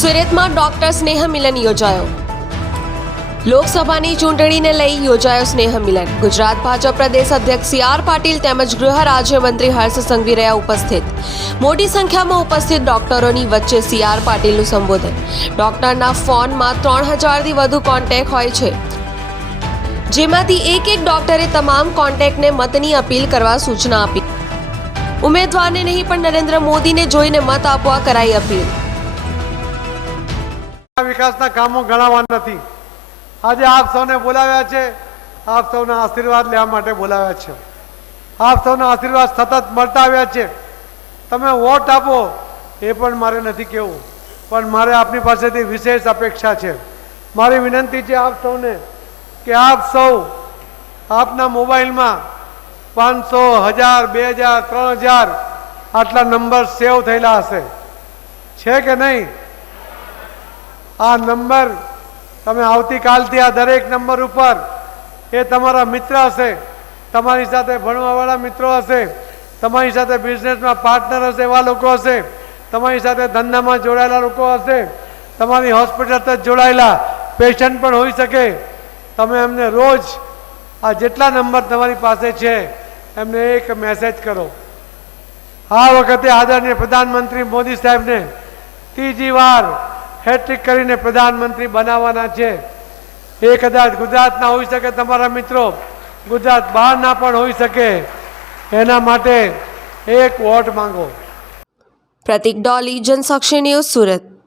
સુરતમાં ડોક્ટર સ્નેહ મિલન યોજાયો. લોકસભાની ચૂંટણીને લઈ યોજાયો સ્નેહ મિલન. ગુજરાત ભાજપ પ્રદેશ અધ્યક્ષ સી આર પાટીલ તેમજ ગૃહ રાજ્યમંત્રી હર્ષ સંઘવી રહ્યા ઉપસ્થિત. મોટી સંખ્યામાં ઉપસ્થિત ડોક્ટરોની વચ્ચે સી આર પાટીલનું સંબોધન. ડોક્ટરના ફોનમાં ત્રણ હજારથી વધુ કોન્ટેક હોય છે. જેમાંથી એક એક ડોક્ટરે તમામ કોન્ટેક્ટને મતની અપીલ કરવા સૂચના આપી. ઉમેદવારને નહીં પણ નરેન્દ્ર મોદીને જોઈને મત આપવા કરાઈ અપીલ. વિકાસના કામો ગણાવવા નથી. આજે આપ સૌને બોલાવ્યા છે. આપ સૌના આશીર્વાદ લેવા માટે બોલાવ્યા છે. આપ સૌના આશીર્વાદ સતત મળતા આવ્યા છે. તમે વોટ આપો, એ પણ મારે નથી કહેવું. પણ મારે આપની પાસેથી વિશેષ અપેક્ષા છે. મારી વિનંતી છે આપ સૌને કે આપ સૌ આપના મોબાઈલમાં પાંચસો, હજાર, બે હજાર, ત્રણ હજાર આટલા નંબર સેવ થયેલા હશે. છે કે નહીં? આ નંબર તમે આવતીકાલથી આ દરેક નંબર ઉપર એ તમારા મિત્ર હશે, તમારી સાથે ભણવાવાળા મિત્રો હશે, તમારી સાથે બિઝનેસમાં પાર્ટનર હશે એવા લોકો હશે, તમારી સાથે ધંધામાં જોડાયેલા લોકો હશે, તમારી હોસ્પિટલ સાથે જોડાયેલા પેશન્ટ પણ હોઈ શકે. તમે એમને રોજ આ જેટલા નંબર તમારી પાસે છે, એમને એક મેસેજ કરો. આ વખતે આદરણીય પ્રધાનમંત્રી મોદી સાહેબને ત્રીજી વાર હેટ્રિક કરીને પ્રધાનમંત્રી બનાવવાના છે. એ કદાચ ગુજરાતના હોઈ શકે તમારા મિત્રો. ગુજરાત બહારના પણ હોઈ શકે. એના માટે એક વોટ માંગો. પ્રતિક ડોલી, જનસાક્ષી ન્યૂઝ સુરત.